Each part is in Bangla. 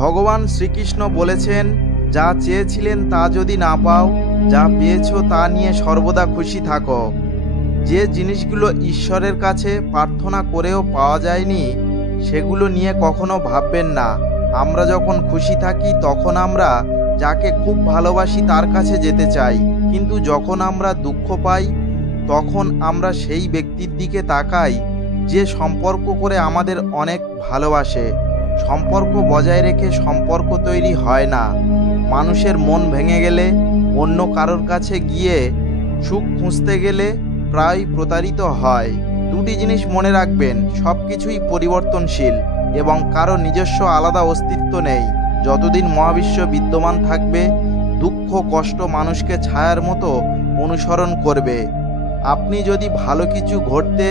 ভগবান শ্রীকৃষ্ণ বলেছেন, যা চেয়েছিলেন তা যদি না পাও, যা পেয়েছো তা নিয়ে সর্বদা খুশি থাকো। যে জিনিসগুলো ঈশ্বরের কাছে প্রার্থনা করেও পাওয়া যায়নি, সেগুলো নিয়ে কখনো ভাববেন না। আমরা যখন খুশি থাকি তখন আমরা যাকে খুব ভালোবাসি তার কাছে যেতে চাই, কিন্তু যখন আমরা দুঃখ পাই তখন আমরা সেই ব্যক্তির দিকে তাকাই যে সম্পর্ক করে আমাদের অনেক ভালোবাসে। সম্পর্ক বজায় রেখে সম্পর্ক তৈরি হয় না। মানুষের মন ভেঙে গেলে অন্য কারোর কাছে গিয়ে সুখ খুঁজতে গেলে প্রায় প্রতারিত হয়। দুটি জিনিস মনে রাখবেন, সব কিছুই পরিবর্তনশীল এবং কারো নিজস্ব আলাদা অস্তিত্ব নেই। যতদিন মহাবিশ্ব বিদ্যমান থাকবে, দুঃখ কষ্ট মানুষকে ছায়ার মতো অনুসরণ করবে। আপনি যদি ভালো কিছু ঘটতে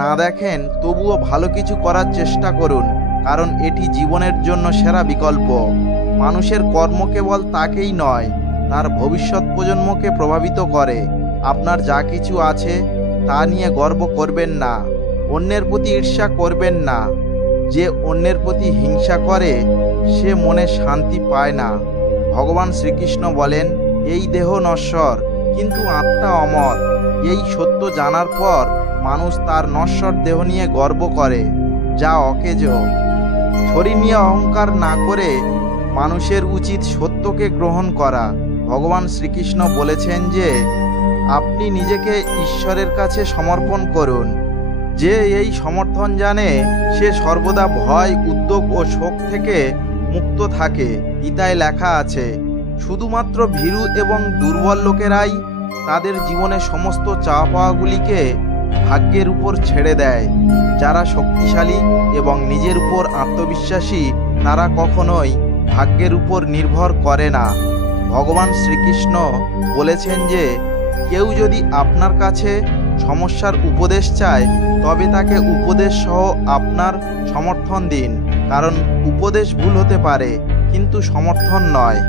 না দেখেন, তবুও ভালো কিছু করার চেষ্টা করুন, কারণ এটি জীবনের জন্য সেরা বিকল্প। মানুষের কর্ম কেবল তাকেই নয়, তার ভবিষ্যৎ প্রজন্মকে প্রভাবিত করে। আপনার যা কিছু আছে তা নিয়ে গর্ব করবেন না, অন্যের প্রতি ঈর্ষা করবেন না। যে অন্যের প্রতি হিংসা করে সে মনে শান্তি পায় না। ভগবান শ্রীকৃষ্ণ বলেন, এই দেহ নশ্বর কিন্তু আত্মা অমর। এই সত্য জানার পর মানুষ তার নশ্বর দেহ নিয়ে গর্ব করে, যা অকেজ। শরীর নিয়ে অহংকার না করে মানুষের উচিত সত্যকে গ্রহণ করা। ভগবান শ্রীকৃষ্ণ বলেছেন যে আপনি নিজেকে ঈশ্বরের কাছে সমর্পণ করুন। যে এই সমর্থন জানে সে সর্বদা ভয়, উদ্যোগ ও শোক থেকে মুক্ত থাকে। গীতায় লেখা আছে, শুধুমাত্র ভীরু এবং দুর্বল লোকেরাই তাদের জীবনে সমস্ত চাওয়া পাওয়াগুলিকে ভাগ্যের উপর ছেড়ে দেয়। যারা শক্তিশালী এবং নিজের উপর আত্মবিশ্বাসী তারা কখনোই ভাগ্যের উপর নির্ভর করে না। ভগবান শ্রীকৃষ্ণ বলেছেন যে কেউ যদি আপনার কাছে সমস্যার উপদেশ চায় তবে তাকে উপদেশ সহ আপনার সমর্থন দিন, কারণ উপদেশ ভুল হতে পারে কিন্তু সমর্থন নয়।